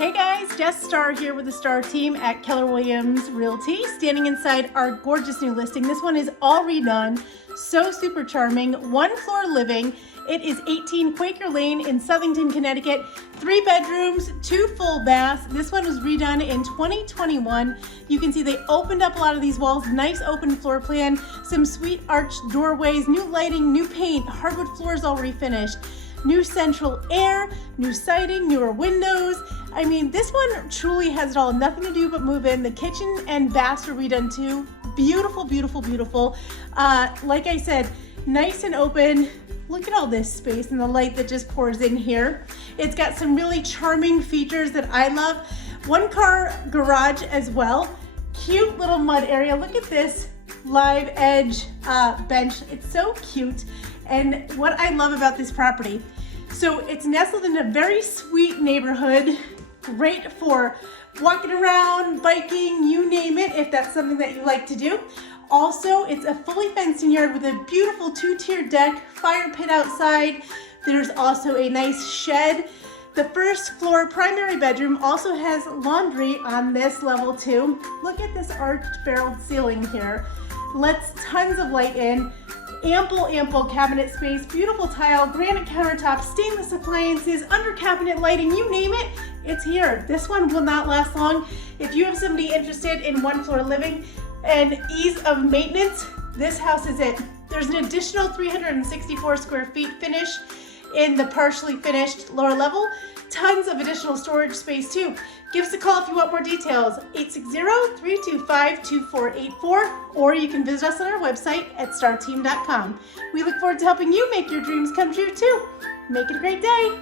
Hey guys, Jess Starr here with the Starr team at Keller Williams Realty, standing inside our gorgeous new listing. This one is all redone, so super charming, one floor living. It is 18 Quaker Lane in Southington, Connecticut. 3 bedrooms, 2 full baths. This one was redone in 2021. You can see they opened up a lot of these walls, nice open floor plan, some sweet arched doorways, new lighting, new paint, hardwood floors all refinished. New central air, new siding, newer windows. I mean, this one truly has it all. Nothing to do but move in. The kitchen and baths are redone too. Beautiful, beautiful, beautiful. Like I said, nice and open. Look at all this space and the light that just pours in here. It's got some really charming features that I love. 1-car garage as well. Cute little mud area. Look at this live edge bench. It's so cute. And what I love about this property, so it's nestled in a very sweet neighborhood, great for walking around, biking, you name it, if that's something that you like to do. Also, it's a fully fenced in yard with a beautiful 2-tier deck, fire pit outside. There's also a nice shed. The first floor primary bedroom also has laundry on this level too. Look at this arched barreled ceiling here. Lets tons of light in. Ample cabinet space, beautiful tile, granite countertops, stainless appliances, under cabinet lighting, you name it, it's here. This one will not last long. If you have somebody interested in 1-floor living and ease of maintenance, this house is it. There's an additional 364 square feet finish in the partially finished lower level. Tons of additional storage space too. Give us a call if you want more details, 860-325-2484, or you can visit us on our website at starteam.com. We look forward to helping you make your dreams come true too. Make it a great day.